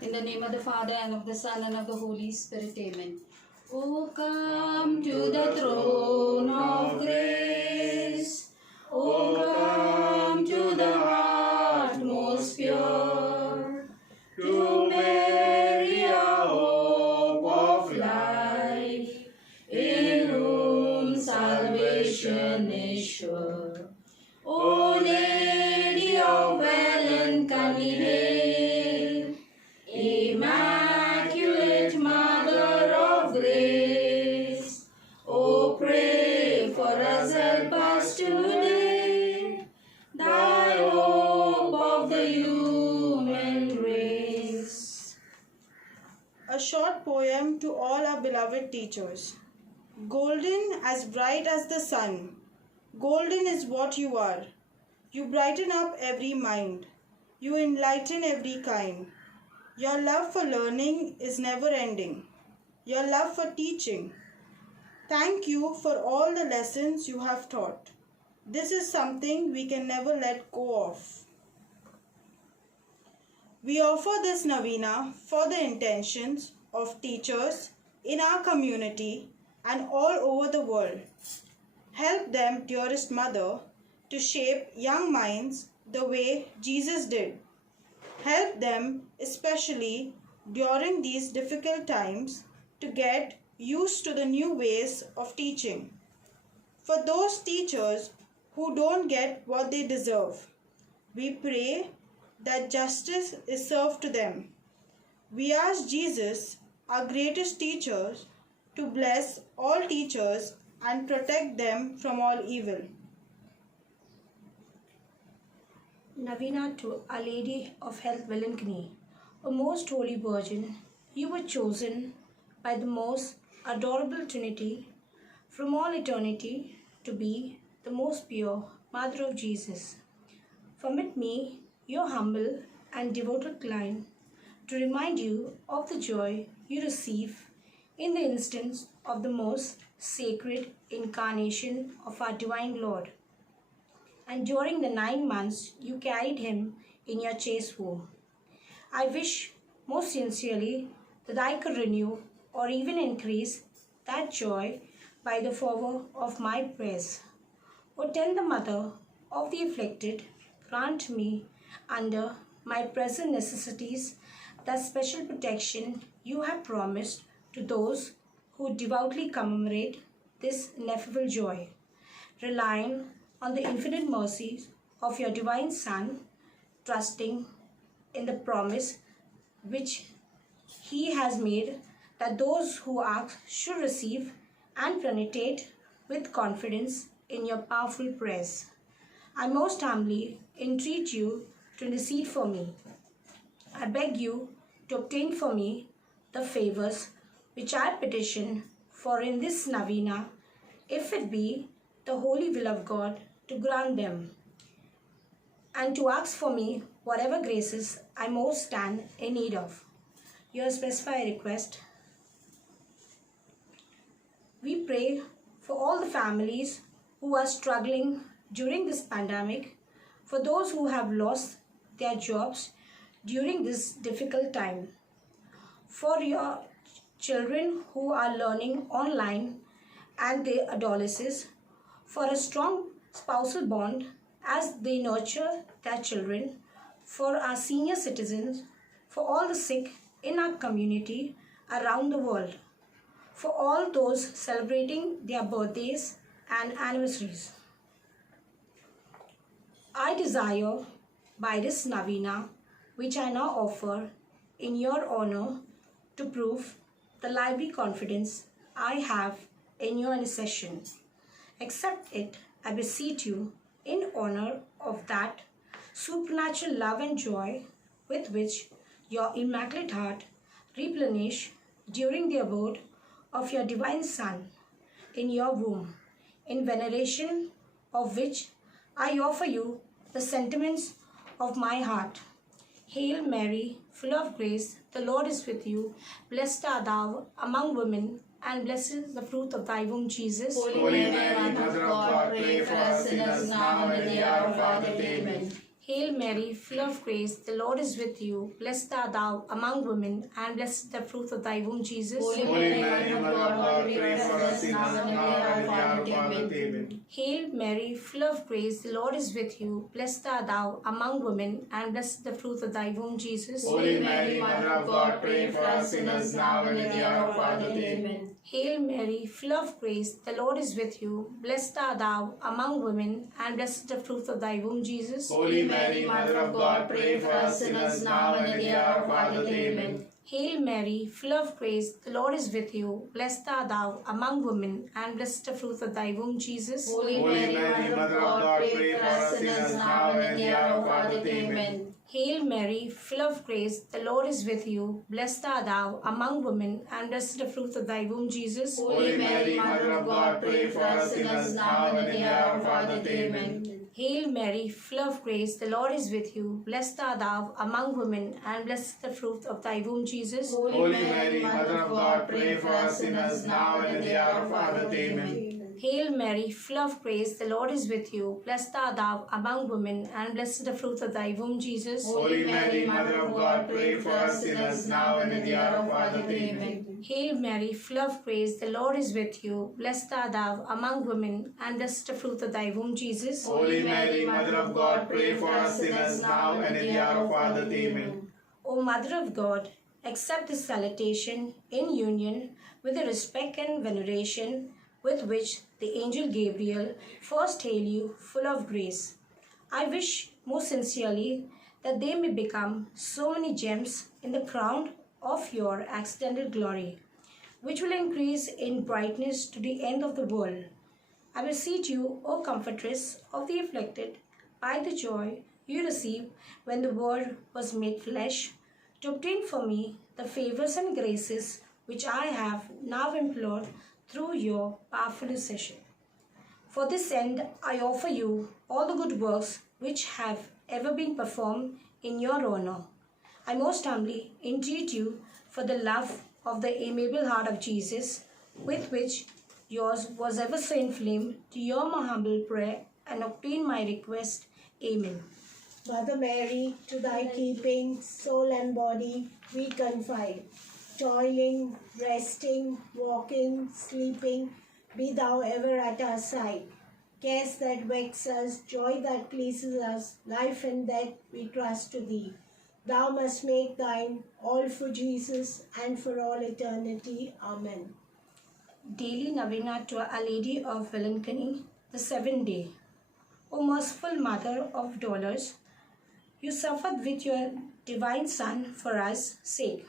In the name of the Father, and of the Son, and of the Holy Spirit. Amen. O come to the throne of grace. O come to the heart most pure. To Mary, our hope of life, in whom salvation is sure. O Lady of melancholy hail, Immaculate Mother of Grace, O pray for us, help us today, thy hope of the human race. A short poem to all our beloved teachers. Golden, as bright as the sun, golden is what you are. You brighten up every mind. You enlighten every kind. Your love for learning is never ending. Your love for teaching. Thank you for all the lessons you have taught. This is something we can never let go of. We offer this novena for the intentions of teachers in our community and all over the world. Help them, dearest Mother, to shape young minds the way Jesus did. Help them, especially during these difficult times, to get used to the new ways of teaching. For those teachers who don't get what they deserve, we pray that justice is served to them. We ask Jesus, our greatest teacher, to bless all teachers and protect them from all evil. Novena to Our Lady of Health Valencany. O most holy Virgin, you were chosen by the most adorable Trinity from all eternity to be the most pure Mother of Jesus. Permit me, your humble and devoted client, to remind you of the joy you receive in the instance of the most sacred incarnation of our Divine Lord. And during the 9 months you carried him in your chaste womb. I wish most sincerely that I could renew or even increase that joy by the fervor of my prayers. O tender Mother of the afflicted, grant me, under my present necessities, that special protection you have promised to those who devoutly commemorate this ineffable joy. Relying on the infinite mercies of your divine Son, trusting in the promise which he has made that those who ask should receive, and penetrate with confidence in your powerful prayers. I most humbly entreat you to intercede for me. I beg you to obtain for me the favors which I petition for in this novena, if it be the holy will of God to grant them, and to ask for me whatever graces I most stand in need of. Your specified request. We pray for all the families who are struggling during this pandemic, for those who have lost their jobs during this difficult time, for your children who are learning online and their adolescents, for a strong spousal bond as they nurture their children, for our senior citizens, for all the sick in our community around the world, for all those celebrating their birthdays and anniversaries. I desire by this novena, which I now offer in your honor, to prove the lively confidence I have in your intercession. Accept it, I beseech you, in honor of that supernatural love and joy with which your Immaculate Heart replenished during the abode of your Divine Son in your womb, in veneration of which I offer you the sentiments of my heart. Hail Mary, full of grace, the Lord is with you. Blessed art thou among women, and blessed is the fruit of thy womb, Jesus. Holy Mary, Mother of God, pray for us sinners now and at the hour of our death. Amen. Hail Mary, full of grace, the Lord is with you. Blessed art thou among women, and blessed is the fruit of thy womb, Jesus. Holy Mary, Mother of God, pray for us sinners now and at the hour of our death. Amen. Hail Mary, full of grace, the Lord is with you. Blessed art thou among women, and blessed is the fruit of thy womb, Jesus. Holy Mary, Mother of God, pray for us sinners now and at the hour of our death. Amen. Hail Mary, full of grace, the Lord is with you. Blessed art thou among women, and blessed is the fruit of thy womb, Jesus. Holy Mary, Mother of God, pray for us sinners now and at the hour of our death. Amen. Hail Mary, full of grace, the Lord is with you. Blessed art thou among women, and blessed is the fruit of thy womb, Jesus. Holy Mary, Mother of God, pray for us sinners now and at the hour of our death. Amen. Hail Mary, full of grace, the Lord is with you. Blessed art thou among women, and blessed is the fruit of thy womb, Jesus. Holy Mary, Mother of God, pray for us sinners now and at the hour of our death. Amen. Hail Mary, full of grace, the Lord is with you. Blessed art thou among women, and blessed is the fruit of thy womb, Jesus. Holy Mary, Mother of God, pray for us sinners now and at the hour of our death. Amen. Hail Mary, full of grace, the Lord is with you. Blessed art thou among women, and blessed is the fruit of thy womb, Jesus. Holy Mary, Mother of God, pray for us sinners now and at the hour of our death. Amen. Hail Mary, full of grace, the Lord is with you. Blessed art thou among women, and blessed is the fruit of thy womb, Jesus. Holy Mary, Mother of God, pray for us sinners now and at the hour of our death. Amen. O Mother of God, accept this salutation in union with the respect and veneration with which the angel Gabriel first hailed you, full of grace. I wish most sincerely that they may become so many gems in the crown of your accidental glory, which will increase in brightness to the end of the world. I beseech you, O Comfortress of the afflicted, by the joy you received when the Word was made flesh, to obtain for me the favors and graces which I have now implored through your powerful intercession. For this end, I offer you all the good works which have ever been performed in your honor. I most humbly entreat you for the love of the amiable heart of Jesus, with which yours was ever so inflamed, to your my humble prayer, and obtain my request. Amen. Mother Mary, to thy keeping, soul and body, we confide. Toiling, resting, walking, sleeping, be thou ever at our side. Cares that vex us, joy that pleases us, life and death we trust to thee. Thou must make thine all for Jesus and for all eternity. Amen. Daily Novena to Our Lady of Villankani, the 7th day. O merciful Mother of Dolours, you suffered with your divine Son for us' sake.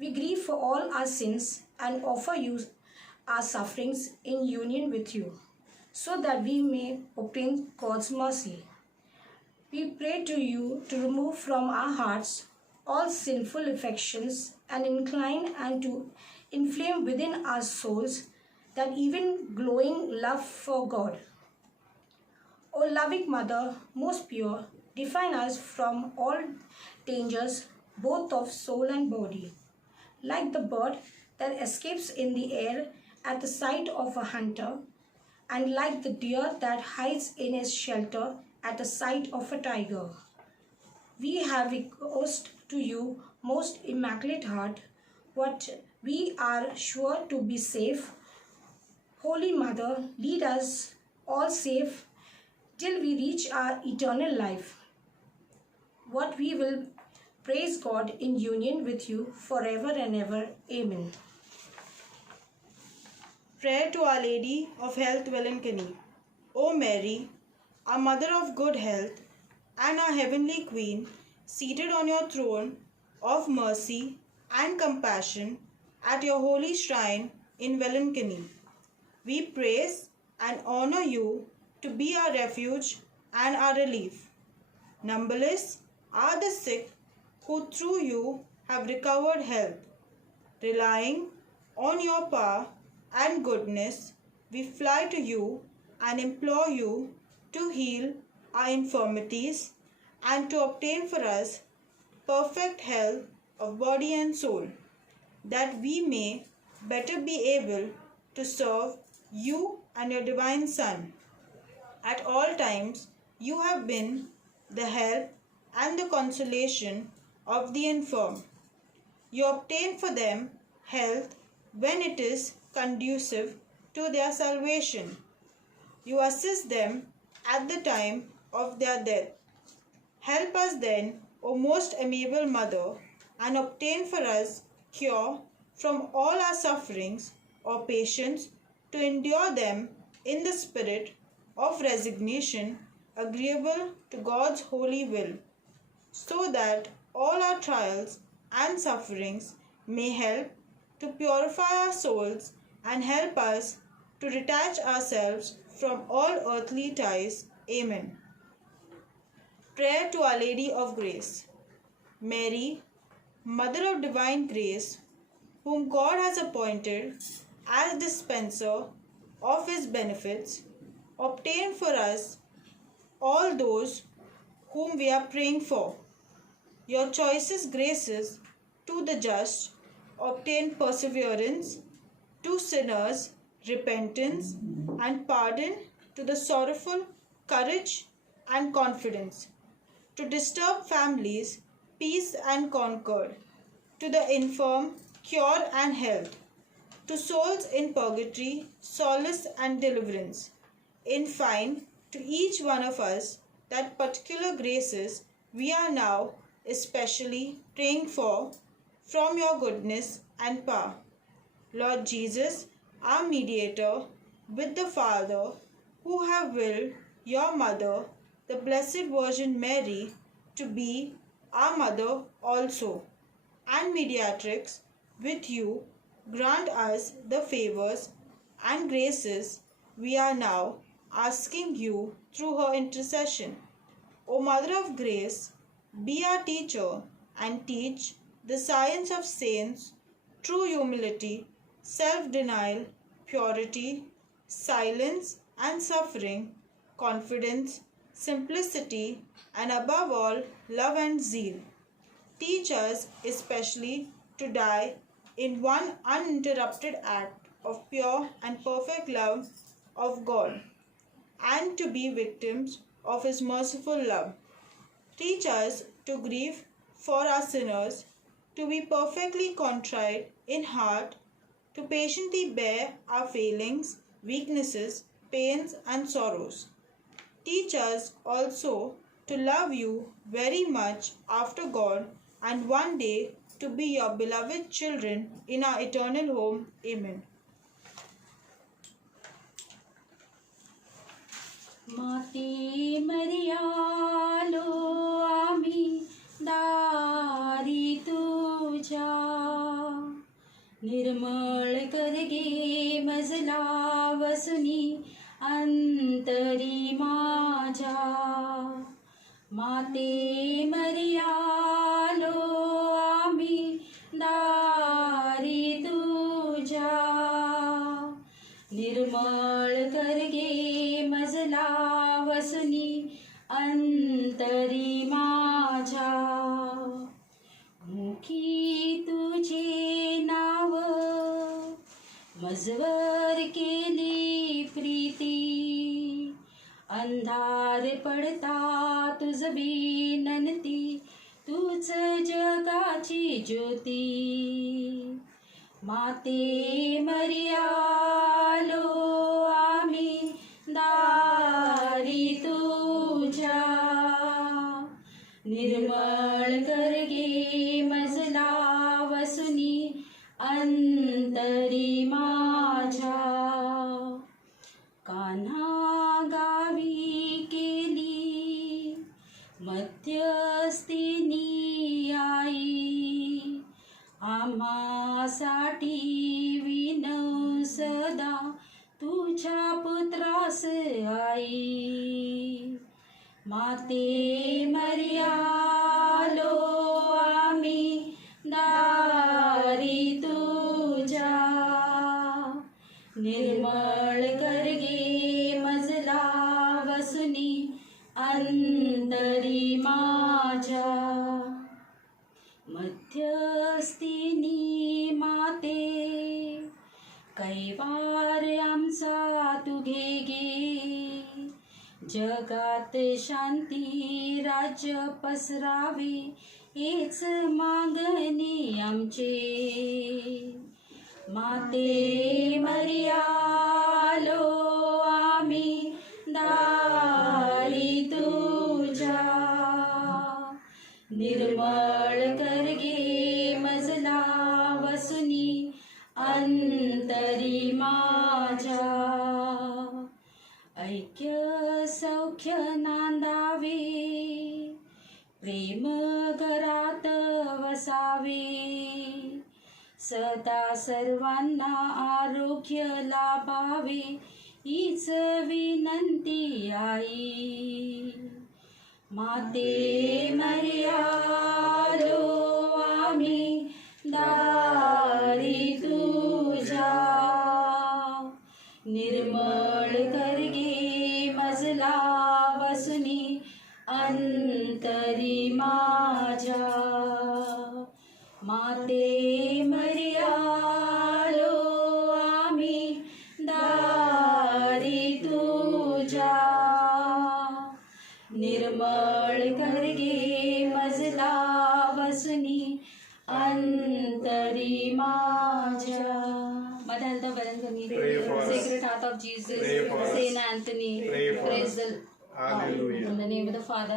We grieve for all our sins and offer you our sufferings in union with you, so that we may obtain God's mercy. We pray to you to remove from our hearts all sinful affections and incline and to inflame within our souls that even glowing love for God. O loving Mother, most pure, defend us from all dangers, both of soul and body. Like the bird that escapes in the air at the sight of a hunter, and like the deer that hides in his shelter at the sight of a tiger. We have recourse to you, most immaculate heart, what we are sure to be safe. Holy Mother, lead us all safe till we reach our eternal life. What we will praise God in union with you forever and ever. Amen. Prayer to Our Lady of Health, Villankani. O Mary, our Mother of good health and our Heavenly Queen, seated on your throne of mercy and compassion at your holy shrine in Villankani, we praise and honor you to be our refuge and our relief. Numberless are the sick who through you have recovered health. Relying on your power and goodness, we fly to you and implore you to heal our infirmities and to obtain for us perfect health of body and soul, that we may better be able to serve you and your divine Son. At all times you have been the help, and the consolation of the infirm. You obtain for them health when it is conducive to their salvation. You assist them at the time of their death. Help us then, O most amiable Mother, and obtain for us cure from all our sufferings, or patience to endure them in the spirit of resignation agreeable to God's holy will, so that all our trials and sufferings may help to purify our souls and help us to detach ourselves from all earthly ties. Amen. Prayer to Our Lady of Grace. Mary, Mother of Divine Grace, whom God has appointed as dispenser of His benefits, obtain for us all those whom we are praying for. Your choicest graces to the just obtain perseverance, to sinners repentance, and pardon, to the sorrowful courage and confidence, to disturbed families peace and concord, to the infirm cure and health, to souls in purgatory solace and deliverance. In fine, to each one of us that particular graces we are now especially praying for from your goodness and power. Lord Jesus, our mediator with the Father, who have willed your mother, the Blessed Virgin Mary, to be our mother also, and mediatrix with you, grant us the favors and graces we are now asking you through her intercession. O Mother of Grace, be our teacher and teach the science of saints, true humility, self-denial, purity, silence and suffering, confidence, simplicity, and above all, love and zeal. Teach us especially to die in one uninterrupted act of pure and perfect love of God, and to be victims of His merciful love. Teach us to grieve for our sinners, to be perfectly contrite in heart, to patiently bear our failings, weaknesses, pains, and sorrows. Teach us also to love you very much after God, and one day to be your beloved children in our eternal home. Amen. माते मर्यालो आम्ही दारी तुझ्या निर्मळ करगे मजला वसुनी अंतरी माझ्या माते मर्यालो आम्ही दारी तुझ्या निर्मळ करगे मजला वसुनी अंतरी माझ्या मुखी तुझे नाव मजवर केली प्रीती अंधार पडता तुझ विनंती तूच जगाची ज्योती माते मर्यालो आम्ही दारी तुझ्या निर्मळ करगे मजला वसुनी अंतरी माझ्या कान्हा गावी केली मध्यस्थिनी आई आम्हासाठी विनव सदा तुझ्या पुत्रास आई माते मर्यालो आम्ही दारी तुझ्या निर्मळ करगे मजला वसुनी अंतरी माझ्या मध्यस्थिनी माते कैवार आमचा तू घे गे जगात शांती राज्य पसरावे हेच मागणे आमचे. माते मरिया आलो आम्ही दारी तुझ्या. निर्मळ कर गे मजला वसुनी अंतरी माझ्या. ऐक्य सौख्य नांदावे प्रेम घरात वसावे. सदा सर्वांना आरोग्य लाभावे हीच विनंती आई. माते मरिया आलो आम्ही दारी तुझ्या. निर्मळ कर गे मजला वसुनी अंतरी माझ्या. माते मरिया आलो आम्ही दारी तुझ्या. निर्मळ कर गे मजला वसुनी अंतरी माझ्या. Madhanta Barankani, Sacred Heart of Jesus, Saint Anthony, praise the Lord. In the name of the Father,